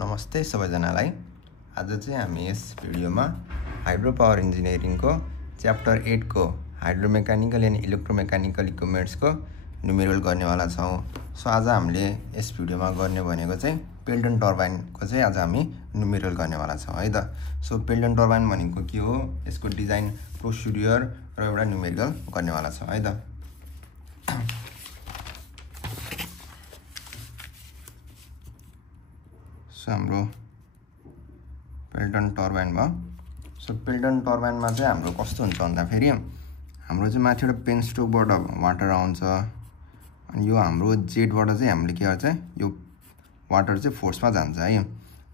नमस्ते सबैजनालाई। आज चाहिँ हामी यस भिडियोमा हाइड्रो पावर इन्जिनियरिङको च्याप्टर 8 को हाइड्रोमेकानिकल एन्ड इलेक्ट्रोमेकानिकल इक्विपमेन्ट्सको न्युमेरिकल गर्नेवाला छौँ। सो आज हामीले यस भिडियोमा गर्ने भनेको चाहिँ पेल्टन टर्बाइनको चाहिँ आज हामी न्युमेरिकल गर्नेवाला छौँ है त। सो पेल्टन टर्बाइन भनेको के हो, यसको डिजाइन, प्रोसिड्युर र एउटा न्युमेरिकल गर्नेवाला छौँ है त। सो हाम्रो पेल्टन टर्बाइन भयो। सो पेल्टन टर्बाइनमा चाहिँ हाम्रो कस्तो हुन्छ भन्दाखेरि हाम्रो चाहिँ माथिबाट पेन स्ट्रोकबाट वाटर आउँछ अनि यो हाम्रो जेटबाट चाहिँ हामीले के गर्छ, यो वाटर चाहिँ फोर्समा जान्छ है।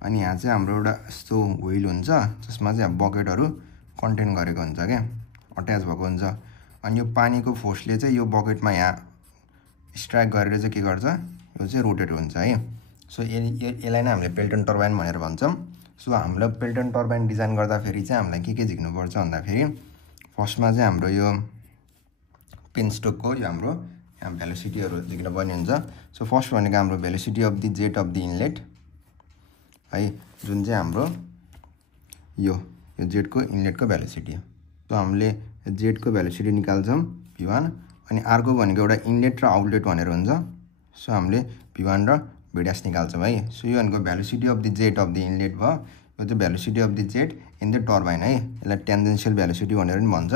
अनि यहाँ चाहिँ हाम्रो एउटा यस्तो व्हील हुन्छ जसमा चाहिँ बकेटहरू कन्टेन गरेको हुन्छ क्या, अट्याच भएको हुन्छ। अनि यो पानीको फोर्सले चाहिँ यो बकेटमा यहाँ स्ट्राइक गरेर चाहिँ के गर्छ, यो चाहिँ रोटेट हुन्छ है। सो यसलाई नै हामीले पेल्टन टर्बाइन भनेर भन्छौँ। सो हाम्रो पेल्टन टर्बाइन डिजाइन गर्दाखेरि चाहिँ हामीलाई के झिक्नुपर्छ भन्दाखेरि फर्स्टमा चाहिँ हाम्रो यो पेन स्ट्रोकको यो हाम्रो यहाँ भेलोसिटीहरू झिक्न पर्ने हुन्छ। सो फर्स्ट भनेको हाम्रो velocity of the jet of the inlet है, जुन चाहिँ हाम्रो यो जेटको इनलेटको भेलोसिटी हो। सो हामीले जेटको भेलोसिटी निकाल्छौँ V1, अनि अर्को भनेको एउटा इनलेट र आउटलेट भनेर हुन्छ। सो हामीले V1 र V' निकाल्छौँ है। सो यो भनेको velocity of the jet of the inlet भयो। यो चाहिँ velocity of the jet in the turbine है, यसलाई टेन्जेन्सियल भेलोसिटी भनेर पनि भन्छ।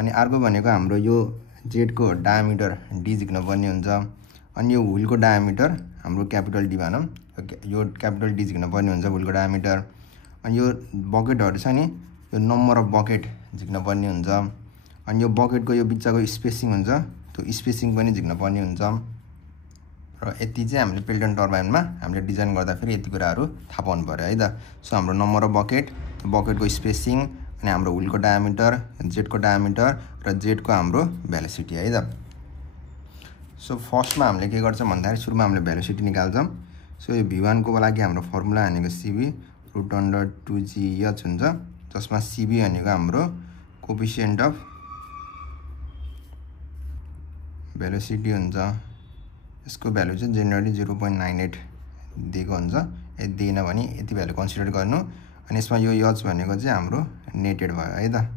अनि अर्को भनेको हाम्रो यो जेटको डायमिटर D झिक्न पर्ने हुन्छ। अनि यो व्हीलको डायमिटर हाम्रो क्यापिटल D भनौँ, यो क्यापिटल D झिक्न पर्ने हुन्छ व्हीलको डायमिटर। अनि यो बकेटहरू छ नि, यो नम्बर अफ बकेट झिक्न पर्ने हुन्छ। अनि यो बकेटको यो बिचको स्पेसिङ हुन्छ, त्यो स्पेसिङ पनि झिक्न पर्ने हुन्छ। र यति चाहिँ हामीले पेल्टन टर्बाइनमा हामीले डिजाइन गर्दाखेरि यति कुराहरू थाहा पाउनु पर्यो है त। सो हाम्रो नम्बर अफ बकेट, बकेटको स्पेसिङ, अनि हाम्रो व्हीलको डायमिटर, जेटको डायमिटर र जेटको हाम्रो भेलोसिटी है त। सो फर्स्टमा हामीले के गर्छौँ भन्दाखेरि सुरुमा हामीले भेलोसिटी निकाल्छौँ। सो यो V1 को लागि हाम्रो फर्मुला भनेको CB √2GH हुन्छ, जसमा CB भनेको हाम्रो कोएफिसिएन्ट अफ भेलोसिटी हुन्छ। यसको भ्यालु चाहिँ जेनरली 0.98 दिएको हुन्छ। यदि दिएन भने यति भ्यालु कन्सिडर गर्नु। अनि यसमा यो H भनेको चाहिँ हाम्रो नेटेड भयो है त।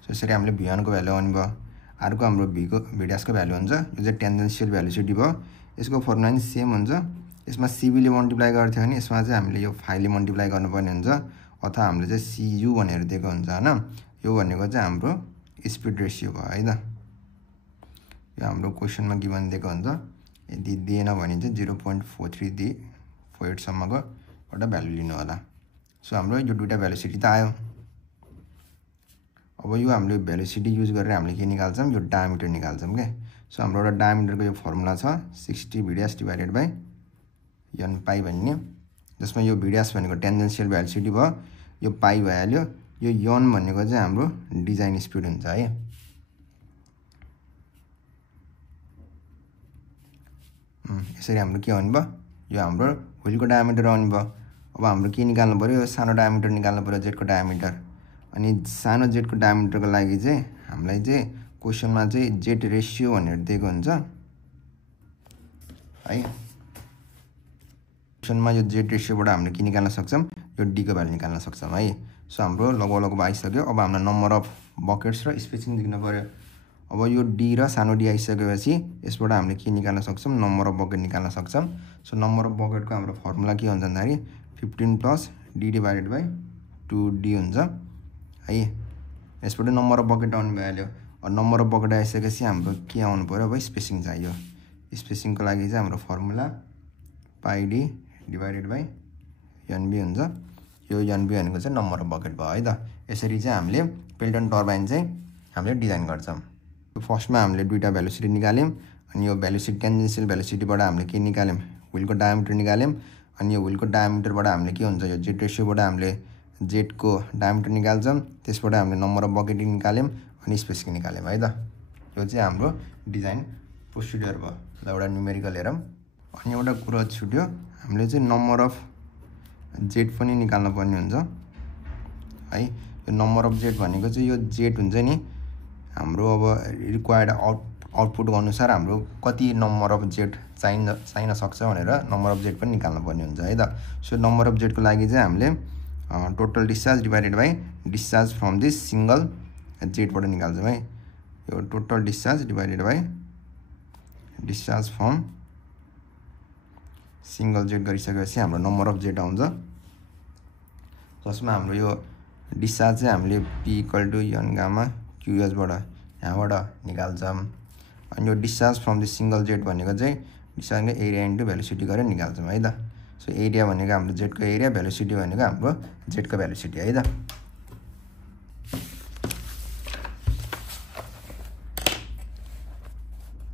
सो यसरी हामीले V1 को भ्यालु आउने भयो। अर्को हाम्रो V' को भ्यालु हुन्छ, यो चाहिँ टेन्जेन्सियल भेलोसिटी भयो। यसको फर्मुला पनि सेम हुन्छ। यसमा CB ले मल्टिप्लाई गर्थ्यो भने यसमा चाहिँ हामीले यो फाइले मल्टिप्लाई गर्नुपर्ने हुन्छ, अथवा हामीले चाहिँ CU भनेर दिएको हुन्छ हैन। यो भनेको चाहिँ हाम्रो स्पिड रेसियो भयो है त। यो हाम्रो क्वेसनमा गिभन दिएको हुन्छ। यदि दिएन भने चाहिँ 0.4348 सम्मको एउटा भ्यालु लिनु होला। सो हाम्रो यो दुईटा भेलोसिटी त आयो। अब यो हामीले भेलोसिटी युज गरेर हामीले के निकाल्छौँ, यो डायमिटर निकाल्छौँ के। सो हाम्रो एउटा डायमिटरको यो फर्मुला छ 60V' डिभाइडेड बाई n पाई भन्ने, जसमा यो V' भनेको टेन्जेन्सियल भेलोसिटी भयो, यो पाई भइहाल्यो। यो n भनेको चाहिँ हाम्रो डिजाइन स्पिड हुन्छ है। यसरी हाम्रो के आउने भयो, यो हाम्रो व्हीलको डायमिटर आउने भयो। अब हाम्रो के निकाल्नु पर्यो, यो सानो डायमिटर निकाल्नु पर्यो, जेटको डायमिटर। अनि सानो जेटको डायमिटरको लागि चाहिँ हामीलाई चाहिँ क्वेसनमा चाहिँ जेट रेसियो भनेर दिएको हुन्छ है। क्वेसनमा यो जेट रेसियोबाट हामीले के निकाल्न सक्छौँ, यो D को भ्यालु निकाल्न सक्छौँ है। सो हाम्रो लगभग आइसक्यो। अब हाम्रो नम्बर अफ बकेट्स र स्पेसिङ दिनु पर्यो। अब यो D र सानो D आइसकेपछि यसबाट हामीले के निकाल्न सक्छौँ, नम्बर अफ बकेट निकाल्न सक्छौँ। सो नम्बर अफ बकेटको हाम्रो फर्मुला के हुन्छ भन्दाखेरि 15 + D डिभाइडेड बाई 2D हुन्छ है। यसबाट नम्बर अफ बकेट आउनु भइहाल्यो। नम्बर अफ बकेट आइसकेपछि हाम्रो के आउनु पर्यो, अब स्पेसिङ चाहियो। स्पेसिङको लागि चाहिँ हाम्रो formula πD divided by NB हुन्छ। यो NB भनेको चाहिँ नम्बर अफ बकेट भयो है त। यसरी चाहिँ हामीले पेल्टन टर्बाइन चाहिँ हामीले डिजाइन गर्छौँ। फर्स्टमा हामीले दुईटा भेलोसिटी निकाल्यौँ। अनि यो भेलोसिटी टेन्जेन्सियल भेलोसिटीबाट हामीले के निकाल्यौँ, व्हीलको डायमिटर निकाल्यौँ। अनि यो व्हीलको डायमिटरबाट हामीले के हुन्छ, यो जेट रेसियोबाट हामीले जेटको डायमिटर निकाल्छौँ। त्यसबाट हामीले नम्बर अफ बकेट निकाल्यौँ अनि स्पेसिङ निकाल्यौँ है त। यो चाहिँ हाम्रो डिजाइन प्रोसिड्युर भयो। ल एउटा न्युमेरिकल हेरौँ। अनि एउटा कुरा छुट्यो, हामीले चाहिँ नम्बर अफ जेट पनि निकाल्नु पर्ने हुन्छ है। यो नम्बर अफ जेट भनेको चाहिँ यो जेट हुन्छ नि हाम्रो अब रिक्वायर्ड आउटपुट आउटपुटको अनुसार हाम्रो कति नम्बर अफ जेट चाहिन सक्छ भनेर नम्बर अफ जेट पनि निकाल्नु पर्ने हुन्छ है त। सो नम्बर अफ जेटको लागि चाहिँ हामीले total discharge divided by discharge from this single जेटबाट निकाल्छौँ है। यो total discharge divided by discharge from single jet गरिसकेपछि हाम्रो नम्बर अफ जेट आउँछ, जसमा हाम्रो यो डिस्चार्ज चाहिँ हामीले P = n गामा QS बाट यहाँबाट निकाल्छौँ। अनि यो discharge from the single jet भनेको चाहिँ डिस्चार्जको एरिया इन्टु भेलोसिटी गरेर निकाल्छौँ है त। सो एरिया भनेको हाम्रो जेटको एरिया, भेलोसिटी भनेको हाम्रो जेटको भेलोसिटी है त।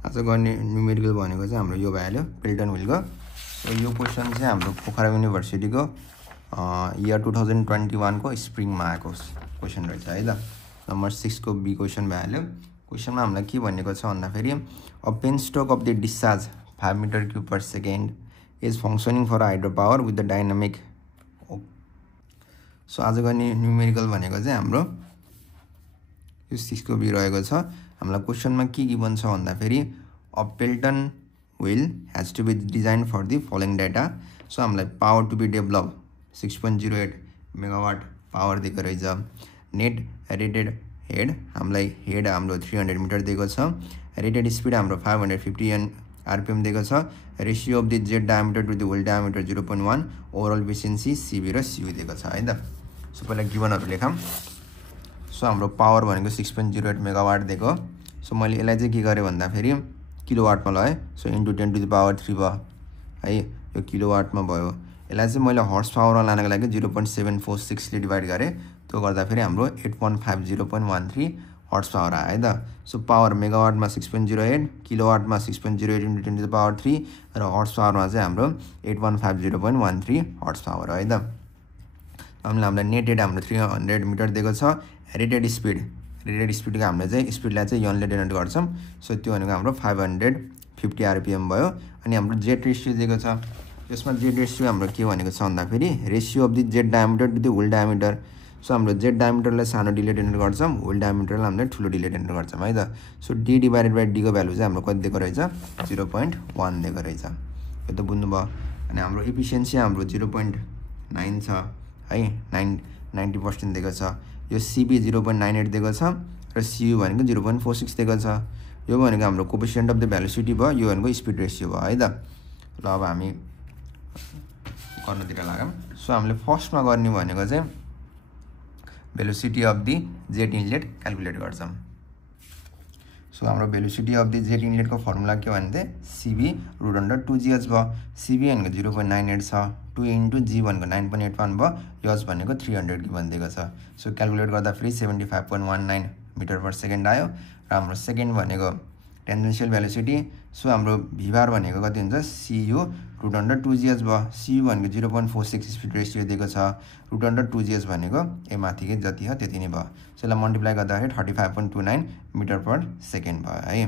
आज गर्ने न्युमेरिकल भनेको चाहिँ हाम्रो यो भ्याल्यु पेल्टन व्हीलको। सो यो क्वेसन चाहिँ हाम्रो पोखरा युनिभर्सिटीको इयर 2021 को स्प्रिङमा आएको क्वेसन रहेछ है त। नम्बर 6 को बी क्वेसन भ्याल्यु। क्वेसनमा हामीलाई के भनेको छ भन्दाखेरि uh penstock of the discharge 5 metre cube per second is functioning for hydro power with the dynamic. So आज गर्ने न्युमेरिकल भनेको चाहिँ हाम्रो यो 6 को बी रहेको छ। हामीलाई क्वेसनमा के गिभन छ भन्दाखेरि uh Pelton wheel has to be design for the following data. So हामीलाई power to be develop 6.08 megawatt power दिएको रहेछ। नेट रेटेड हेड हामीलाई हेड हाम्रो 300 मिटर दिएको छ। रेटेड स्पिड हाम्रो 550 RPM दिएको छ। Ratio of the jet diameter to the wheel diameter 0.1। Overall efficiency CB र CU दिएको छ है त। सो पहिला गिभनहरु लेखौँ। सो हाम्रो पावर भनेको 6.08 मेगावाट दिएको। सो मैले यसलाई चाहिँ के गरेँ भन्दाखेरि किलोवाटमा लगाएँ। So into 10 to the power 3 भयो है, यो किलोवाटमा भयो। यसलाई चाहिँ मैले हर्स पावरमा लानको लागि 0.746 ले डिभाइड गरेँ। त्यो गर्दाखेरि हाम्रो 8.50.13 हर्स पावर आयो है त। सो पावर मेगावाटमा 6.08, किलोवाटमा 6.08 इन्टु 10 टु द पावर 3 र हर्स पावरमा चाहिँ हाम्रो 8.50.13 हर्स पावर है त। हामीलाई नेट रेट हाम्रो 300 मिटर दिएको छ। रेटेड स्पिडको हामीले चाहिँ स्पिडलाई चाहिँ यनले डिनोट गर्छौँ। सो त्यो भनेको हाम्रो 550 RPM भयो। अनि हाम्रो जेट रेसियो दिएको छ। यसमा जेट रेसियो हाम्रो के भनेको छ भन्दाखेरि ratio of the jet diameter to the wheel diameter. So हाम्रो जेट डायमिटरलाई सानो डीले डिनोट गर्छौँ, व्हील डायमिटरलाई हामीले ठुलो डीले डिनोट गर्छौँ है त। So D divided by D को भ्यालु चाहिँ हाम्रो कति दिएको रहेछ 0.1 दिएको रहेछ। यो त बुझ्नुभयो। अनि हाम्रो एफिसिएन्सी हाम्रो 0.9 छ है, 90% दिएको छ। यो CB 0.98 दिएको छ र CU भनेको 0.46 दिएको छ। यो भनेको हाम्रो कोएफिसिएन्ट अफ द भेलोसिटी भयो, यो भनेको स्पिड रेसियो भयो है त। ल अब हामी गर्नुतिर लागौँ। सो हामीले फर्स्टमा गर्ने भनेको चाहिँ velocity of the jet inlet calculate गर्छौँ। सो हाम्रो भेलोसिटी अफ द जेट इनलेटको फर्मुला के भन्थे CB√2GH भयो। CB भनेको 0.98 छ, 2 इन्टु G भनेको 9.81 भयो, H भनेको 300 गिभन दिएको छ। सो क्याल्कुलेट गर्दाखेरि 75.19 मिटर पर सेकेन्ड आयो। र हाम्रो सेकेन्ड भनेको टेन्जेन्सियल भेलोसिटी। सो हाम्रो भीभार भनेको कति हुन्छ CU√2GH भयो। CU भनेको 0.46 स्पिड रेसियो दिएको छ। √2GH भनेको माथिकै जति हो त्यति नै भयो। सो यसलाई मल्टिप्लाई गर्दाखेरि 35.29 मिटर पर सेकेन्ड भयो है।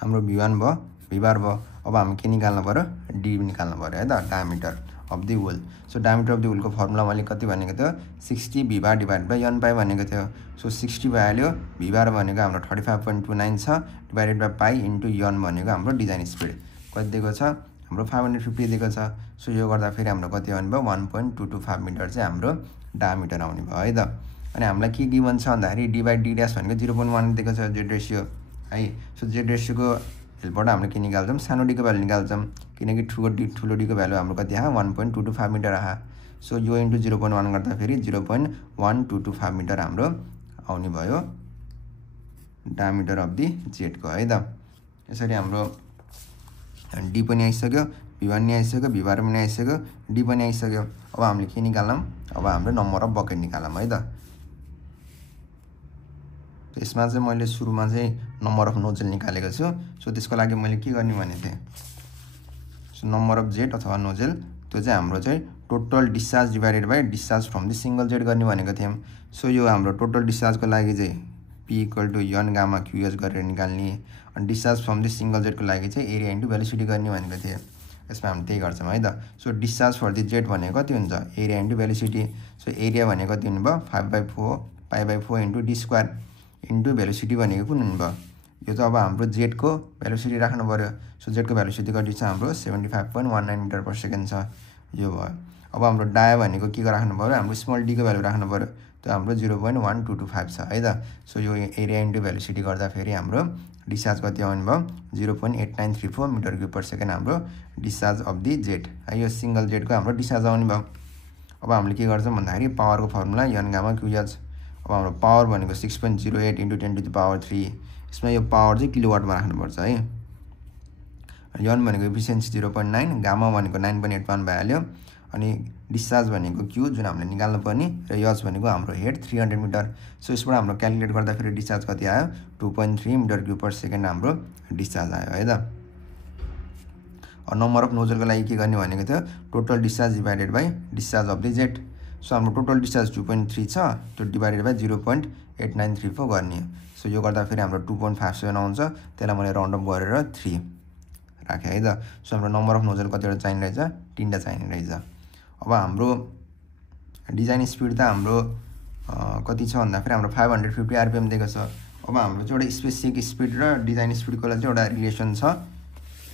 हाम्रो V1 भयो, भीभार भयो। अब हामी के निकाल्नु पर्यो D निकाल्नु पर्यो है त, diameter of the wheel. So diameter of the व्हीलको फर्मुला मैले कति भनेको थियो 60 भीभार डिभाइड बाई n पाई भनेको थियो। सो 60 भइहाल्यो, भीभार भनेको हाम्रो 35.29 छ, divided by pi into n भनेको हाम्रो डिजाइन स्पिड कति दिएको छ हाम्रो 550 दिएको छ। सो यो गर्दाखेरि हाम्रो कति आउने भयो 1.225 मिटर चाहिँ हाम्रो डायमिटर आउने भयो है त। अनि हामीलाई के गिभन छ भन्दाखेरि D बाई D ड्यास भनेको 0.1 दिएको छ जेट रेसियो है। सो जेट रेसियोको हेल्पबाट हामीले के निकाल्छौँ सानो D को भ्यालु निकाल्छौँ, किनकि ठुलो D को भ्यालु हाम्रो कति आयो 1.225 मिटर आयो। सो यो इन्टु 0.1 गर्दाखेरि 0.1225 मिटर हाम्रो आउने भयो डायमिटर अफ द जेटको है त। यसरी हाम्रो D पनि आइसक्यो, V1 पनि आइसक्यो, भीभार पनि आइसक्यो, D पनि आइसक्यो। अब हामीले के निकाल्छौँ, अब हाम्रो नम्बर अफ बकेट निकाल्छौँ है त। यसमा चाहिँ मैले सुरुमा चाहिँ नम्बर अफ नोजल निकालेको छु। सो त्यसको लागि मैले के गर्ने भनेको थिएँ, सो नम्बर अफ जेट अथवा नोजल त्यो चाहिँ हाम्रो चाहिँ total discharge divided by discharge from the single jet गर्ने भनेको थियौँ। सो यो हाम्रो टोटल डिस्चार्जको लागि चाहिँ P = n गामा QS गरेर निकाल्ने। अनि डिस्चार्ज फ्रम द सिंगल जेटको लागि चाहिँ एरिया इन्टु भेलोसिटी गर्ने भनेको थिएँ। यसमा हामी त्यही गर्छौँ है त। So discharge for the jet भनेको कति हुन्छ area into velocity. So area भनेको कति हुने भयो 5/4 पाई/4 into D square. Into velocity भनेको कुन हुने भयो यो त अब हाम्रो जेटको भेलोसिटी राख्नु पऱ्यो सो जेटको भेलोसिटी कति छ हाम्रो 75.19 मिटर पर सेकेन्ड छ यो भयो अब हाम्रो डाया भनेको के राख्नु पऱ्यो हाम्रो स्मल डी को भ्यालु राख्नु पऱ्यो त्यो हाम्रो 0.1225 छ है त सो यो एरिया इन्टु भेलोसिटी गर्दा फेरि हाम्रो डिस्चार्ज कति आउने भयो 0.8934 मिटर क्युब पर सेकेन्ड हाम्रो डिस्चार्ज अफ दि जेट है यो सिंगल जेटको हाम्रो डिस्चार्ज आउने भयो अब हामीले के गर्छौँ भन्दाखेरि पावरको फर्मुला n गामा क्युएच अब हाम्रो पावर भनेको 6.08 इन्टु 10 टु द पावर 3 यसमा यो पावर चाहिँ किलोवाटमा राख्नुपर्छ है n भनेको एफिसिएन्सी 0.9 गामा भनेको 9.81 भइहाल्यो अनि डिस्चार्ज भनेको क्यू जुन हामीले निकाल्नु पर्ने र एच भनेको हाम्रो हेड 300 मिटर सो यसबाट हाम्रो क्याल्कुलेट गर्दा फेरि डिस्चार्ज कति आयो 2.3 मिटर क्युब पर सेकेन्ड हाम्रो डिस्चार्ज आयो है त नम्बर अफ नोजलको लागि के गर्ने भनेको थियो total discharge divided by discharge of the jet so हाम्रो टोटल डिस्चार्ज 2.3 छ त्यो डिभाइडेड बाइ 0.8934 गर्ने सो यो गर्दा फेरि हाम्रो 2.57 आउँछ त्यसलाई मैले राउन्ड अप गरेर 3 राखेँ है त सो हाम्रो नम्बर अफ नोजल कतिवटा चाहिने रहेछ 3टा चाहिने रहेछ अब हाम्रो डिजाइन स्पिड त हाम्रो कति छ भन्दाखेरि हाम्रो 550 आरपिएम दिएको छ अब हाम्रो चाहिँ एउटा स्पेसिफिक स्पिड र डिजाइन स्पिडको लागि चाहिँ एउटा रिलेसन छ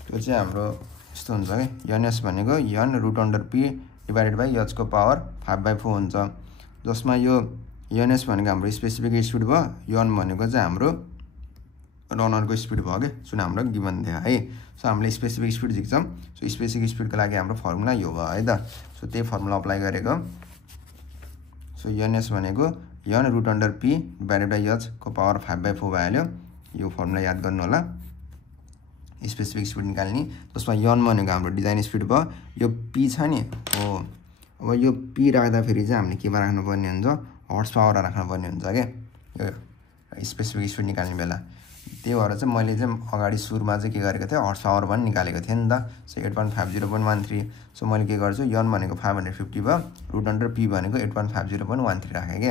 त्यो चाहिँ हाम्रो यस्तो हुन्छ कि एनएस भनेको n root under p divided by h को पावर 5/4 हुन्छ जसमा यो एनएस भनेको हाम्रो स्पेसिफिक स्पिड भयो n भनेको चाहिँ हाम्रो रनरको स्पिड भयो के जुन हाम्रो गिभन थियो है सो हामीले स्पेसिफिक स्पिड झिक्छौँ सो स्पेसिफिक स्पिडको लागि हाम्रो फर्मुला यो भयो है त सो त्यही फर्मुला अप्लाई गरेको सो एनएस भनेको n root under p divided by h को पावर 5/4 भइहाल्यो यो फर्मुला याद गर्नु होला स्पेसिफिक स्पिड निकाल्ने जसमा n भनेको हाम्रो डिजाइन स्पिड भयो यो p छ नि हो अब यो p राख्दाखेरि चाहिँ हामीले केमा राख्नुपर्ने हुन्छ हर्स पावर राख्नुपर्ने हुन्छ के यो स्पेसिफिक स्पिड निकाल्ने बेला त्यही भएर चाहिँ मैले चाहिँ अगाडि सुरुमा चाहिँ के गरेको थिएँ हर्स पावर पनि निकालेको थिएँ नि त सो 8.50.13 सो मैले के गर्छु n भनेको 550 भयो रुट अन्डर p भनेको 8.50.13 राखेँ के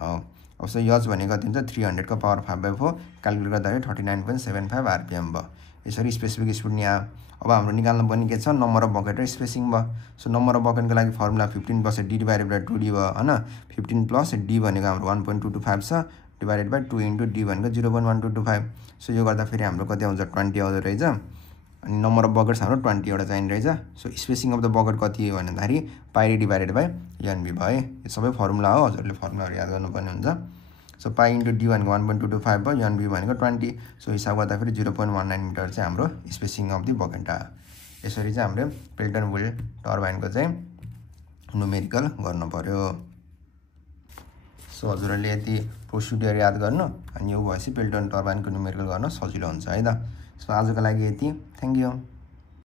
अब सो h भनेको कति हुन्छ 300 को पावर 5/4 क्याल्कुलेट गर्दाखेरि 39.75 आरपिएम भयो यसरी स्पेसिफिक स्पिड नि आयो अब हाम्रो निकाल्नु पर्ने के छ नम्बर अफ बकेट र स्पेसिङ भयो सो नम्बर अफ बकेटको लागि formula 15 + d divided by 2d भयो हैन 15 + d भनेको हाम्रो 1.225 छ डिभाइडेड बाइ 2 इन्टु d भनेको 0.1225 सो यो गर्दा फेरि हाम्रो कति आउँछ 20 आउँदो रहेछ अनि नम्बर अफ बकेट्स हाम्रो 20 वटा चाहिने रहेछ so spacing of the bucket कति हो भन्दाखेरि पाइ डिभाइडेड बाइ nb भयो यो सबै फर्मुला हो हजुरले फर्मुलाहरु याद गर्नुपर्ने हुन्छ सो पाइ इन्टु d भनेको 1.225 भयो nb भनेको 20 सो हिसाब गर्दा फेरि 0.19 मिटर चाहिँ हाम्रो स्पेसिङ अफ द बकेट आयो यसरी चाहिँ हामीले पेल्टन व्हील टर्बाइनको चाहिँ न्युमेरिकल गर्नु पर्यो सो हजुरले यति प्रोसिड्युर याद गर्नु अनि यो भएपछि पेल्टन टर्बाइनको न्युमेरिकल गर्न सजिलो हुन्छ है त सो आजको लागि यति थ्यांक यू